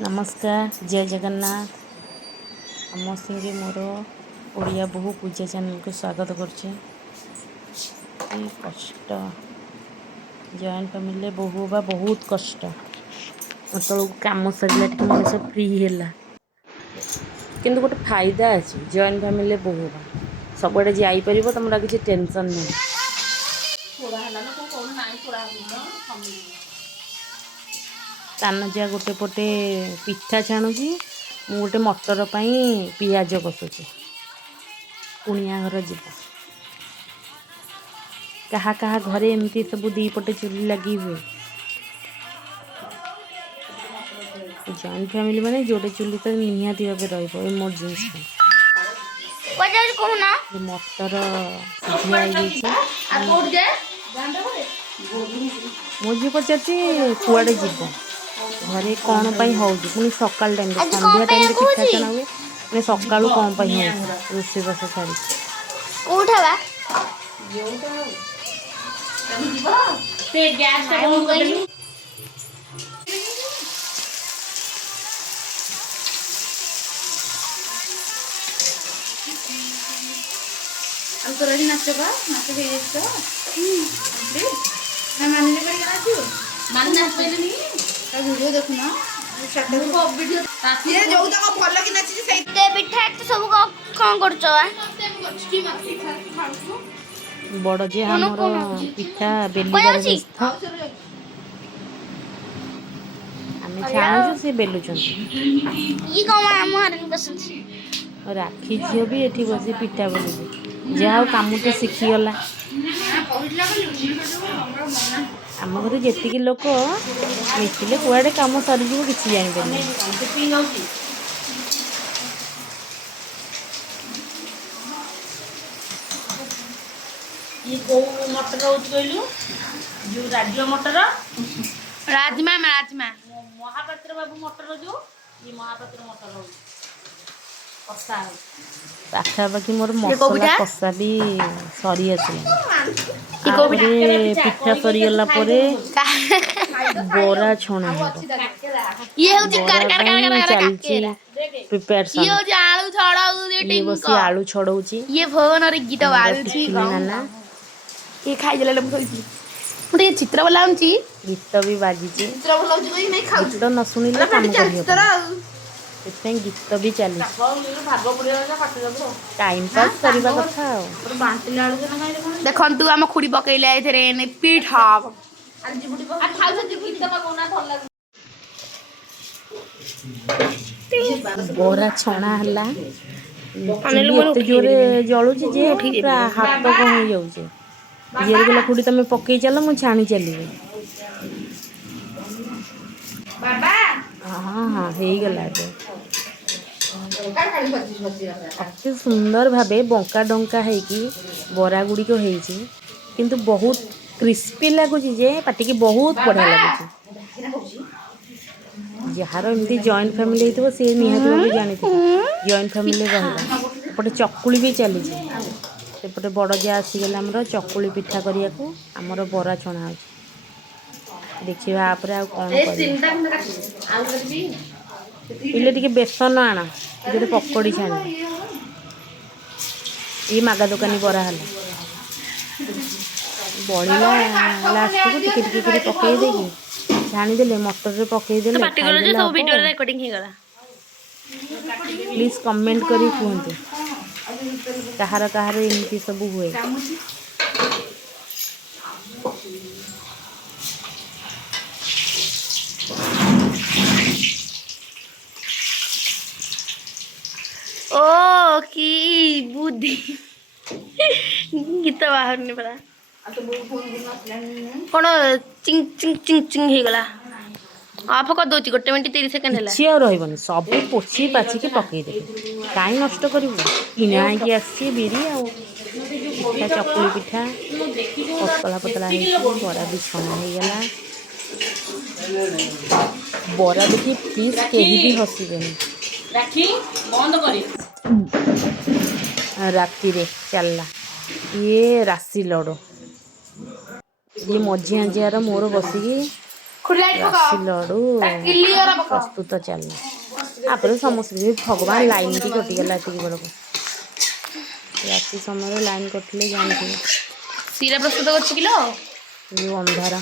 नमस्कार जय जगन्नाथ समस्त मोर ओडिया बहु पूजा चैनल को स्वागत करछे। कष्ट जॉइंट फैमिली बहु बा बहुत कष्ट मतलब काम सरला मनुष्य फ्री है किंतु गोटे फायदा अच्छे जॉइंट फैमिली बहु बा सबुआडे जापर तुम किसी टेंशन नहीं। सान जा गोटे पटे पिठा छाणुची मु गोटे मटर पियाज कषुची कुणिया घर जीव कहा कहा घरे एमती सब दी पटे चुली लगी हुए जॉइंट फैमिली माने जोड़े चुली तो निहाती भाव इमरजेंसी मटर मुझे पचार कुआडे जीव घरे कौन होगी पुणी सका टाइम संध्या टाइम पिठा छणा हुए पुणी सका कौन रोसे बस छाड़ी नाच नाच वीडियो देखुना बड़ जे हमर पिठा बेलिबार व्यस्त आम छाणुचु से बेलुचन राखी झील भी एठी बसी पिठा बेलुचे जहाँ कामटे शिखीगला आम घर जी लोक मिसिले कुआडे कम सरीज किसी जापर ये कौ मटर हो जो राज्य मटर राजमा राजमा महापात्र बाबू मटर जो ये महापात्र मटर हो पाखापाखि मोर मसला कषा भी सरी आसला पिठा सरीगला बरा छणा चलती प्रिपेरेसन ये बस आलू छड़ाऊँगी नाना ये खाई मुझे चित्र बोला गीत भी बाजी गीत न शुणिले काम कर गीत भी चली टाइम पास करने कथा देखु आम खुड़ी पकड़े पिठा बरा छणा है जोरे जलुची जे हाथ कौन हो जाऊे ये गला खुड़ी तुम पकई चल मु छाणी चलिए हाँ हाँ हो गला अति सुंदर भावे बंका डंका होगी बरा गुड़िक किंतु बहुत क्रिस्पी लगुच जे पाटिकी बहुत बढ़िया लगुच जार एमती जॉइंट फैमिली हो सी निहाती जानी जॉइंट फैमिली रपटे चकुली भी चली सेपटे बड़ जा आसीगला आमर चकुली पिठा करने को आमर बरा छणा हो देखा आप कौन इले टिके बेसन आण जो पकड़ी छाणी ये मागा दुकानी बरा है बढ़ला लास्ट को टिके टिके पकई देगी छाणीदे मटर पकईदे प्लीज कमेंट करी कहतु कहार कहार एमती सब हुए ओ की बुद्धि गीत बाहर नहीं पड़ा कौन चिंग चिंग चिंग चिंग हो गला आप कर दो गोटे मिनट 30 सेकंड है रही सब पोछी पाचिकी पकईदे कहीं नष्ट कर किना आसी बिरी पिठा चकुली पिठा पतला पतला बरा भी छणा होगला बरा देखी प्लीज कहीं भी हसबे राति रे चलला ये राशि लड़ ये मझिया झियार मोर बसिकी ରାଶି ଲଡ଼ୁ ପ୍ରସ୍ତୁତ ଚାଲିଲା। ତାପରେ ସମସ୍ତେ ବି ଭଗବାନ ଲାଇନ୍ ବି କଟିଗଲା ଏତିକି ବେଳକୁ। ରାତି ସମୟରେ ଲାଇନ୍ କଟିଲେ ଜାଣିଥିବେ ସିରା ପ୍ରସ୍ତୁତ କରୁଛି କିଲୋ। ଯେଉଁ ଅନ୍ଧାର।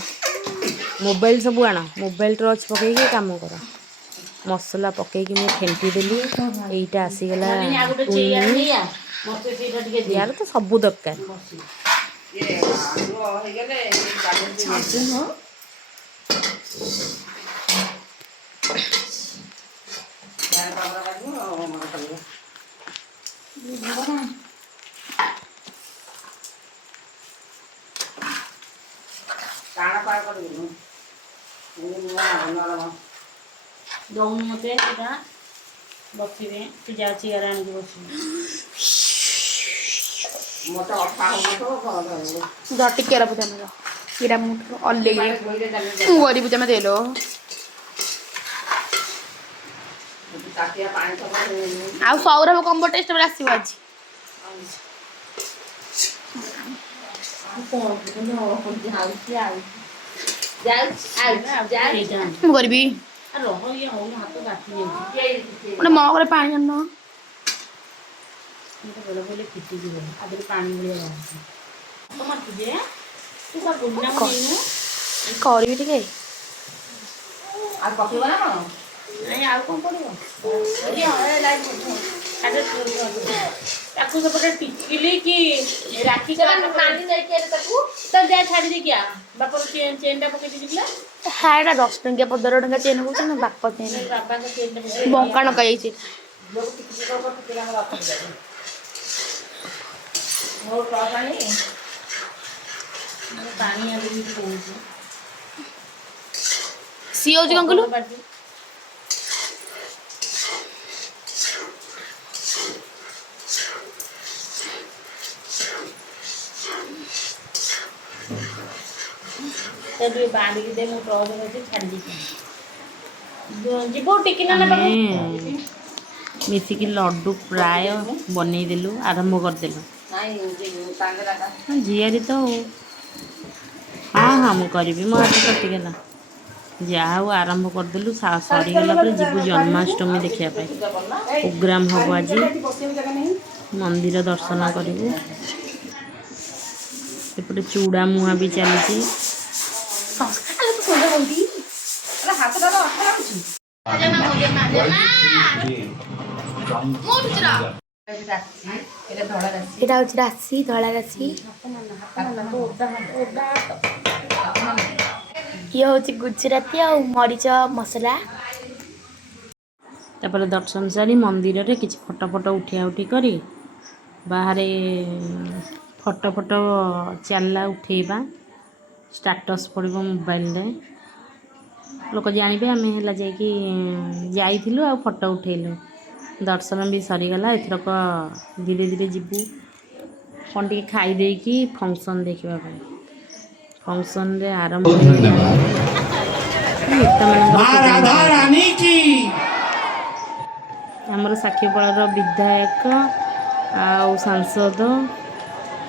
ମୋବାଇଲ ସବୁ ଆଣ, ମୋବାଇଲ ଟର୍ଚ୍ଚ ପକେଇକି କାମ କର। ମସଲା ପକେଇକି ମୁଁ ଫେଣ୍ଟି ଦେଲି। ଏଇଟା ଆସିଗଲା ଟୁଇଁ। ୟାର ତ ସବୁ ଦରକାର। ଦଉନି ମତେ ସେଟା ବସିବେ ତୁ ଯା ଚିଆର ଆଣିକି ବସିବୁ। ଟିକେ ରଖ ତମର ଏଇଟା ମୁଁ ଅଲେଇ ମୁଁ କରିବୁ ତମେ ଦେଲୋ। ଆଉ ସୌରଭ କମ୍ବୋ ଟେଷ୍ଟ ବେଳେ ଆସିବ ଆଜି। ମୁଁ କରିବି ଗୋଟେ ମଗରେ ପାଣି ଆଣ। ବେଳ ପଇଲେ ଫିଟିଯିବ ଆଗରେ ପାଣି ଭଳିଆ କରିବି ଟିକେ। ଆଉ ପକେଇବ ନା କଣ? ନାଇଁ ଆଉ କଣ ପଡ଼ିବ? ତାକୁ ସେପଟେ ଟିକିଲି କି ରାକ୍ଷୀ ମାନି ଯାଇକି ତାକୁ ତ ଯା ଛାଡ଼ି ଦେଇକି ଆ ବାପର ଚେନ୍ଟା ପକେଇ ଦେଇକି ହଁ ଏଇଟା 10 ଟଙ୍କିଆ 15 ଟଙ୍କା ଚେନ୍ କହୁଛି ନା ବାପ ଚେନ୍ ବାବାଙ୍କ ଚେନ୍ଟା ବଙ୍କା ନକା ଯାଇଛି। ମୋର ଟପ୍ ଆଣି ପାଣି ଆଣି କହୁଛି ସିଏ ହଉଛି କଣ କହିଲୁ? ଟିକେ ବାନ୍ଧିକି ଦେ ମୁଁ ଟ୍ରଚ୍ ଅଛି ଛାଡ଼ି ଦେଇକି ଯିବୁ ଟିକି ନା ମିଶିକି ଲଡ଼ୁ ପ୍ରାୟ ବନେଇଦେଲୁ, ଆରମ୍ଭ କରିଦେଲୁ। ଝିଆରୀ ତ ହଁ ମୁଁ କରିବି, ମୋ ହାତ କଟିଗଲା। ଯାହା ହଉ ଆରମ୍ଭ କରିଦେଲୁ, ସରିଗଲା ପରେ ଯିବୁ ଜନ୍ମାଷ୍ଟମୀ ଦେଖିବା ପାଇଁ। ପ୍ରୋଗ୍ରାମ ହବ ଆଜି, ମନ୍ଦିର ଦର୍ଶନ କରିବୁ। ଏପଟେ ଚୁଡ଼ା ମୁଆଁ ବି ଚାଲିଛି। ଏଇଟା ହଉଛି ରାଶି, ଧଳା ରାଶି। ଇଏ ହଉଛି ଗୁଜୁରାତି ଆଉ ମରିଚ ମସଲା। ତାପରେ ଦର୍ଶନ ସାରି ମନ୍ଦିରରେ କିଛି ଫଟୋ ଉଠିଆ ଉଠି କରି ବାହାରେ ଫଟୋ ଚାଲିଲା ଉଠେଇବା। ଷ୍ଟାଟସ୍ ପଡ଼ିବ ମୋବାଇଲରେ, ଲୋକ ଜାଣିବେ ଆମେ ହେଲା ଯାଇକି ଯାଇଥିଲୁ ଆଉ ଫଟୋ ଉଠେଇଲୁ। ଦର୍ଶନ ବି ସରିଗଲା। ଏଥରକ ଧୀରେ ଧୀରେ ଯିବୁ କ'ଣ ଟିକେ ଖାଇ ଦେଇକି ଫଙ୍କସନ୍ ଦେଖିବା ପାଇଁ। ଫଙ୍କସନ୍ରେ ଆରମ୍ଭ ଆମର ସାକ୍ଷୀଗୋପାଳର ବିଧାୟକ ଆଉ ସାଂସଦ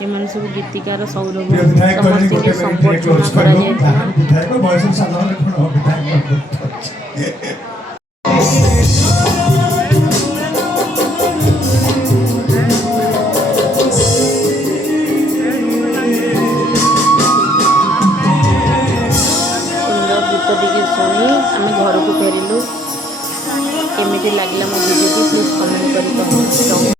ଏମାନେ ସବୁ ଗୀତିକାର ସୌରଭ ସମସ୍ତଙ୍କୁ ସମ୍ବର୍ଦ୍ଧନା କରାଯାଇଥିଲା। ସୁନ୍ଦର ଗୀତ ଟିକେ ଶୁଣି ଆମେ ଘରକୁ ଫେରିଲୁ। କେମିତି ଲାଗିଲା ମୋ ଭିଡ଼ିଓଟି ପ୍ଲିଜ୍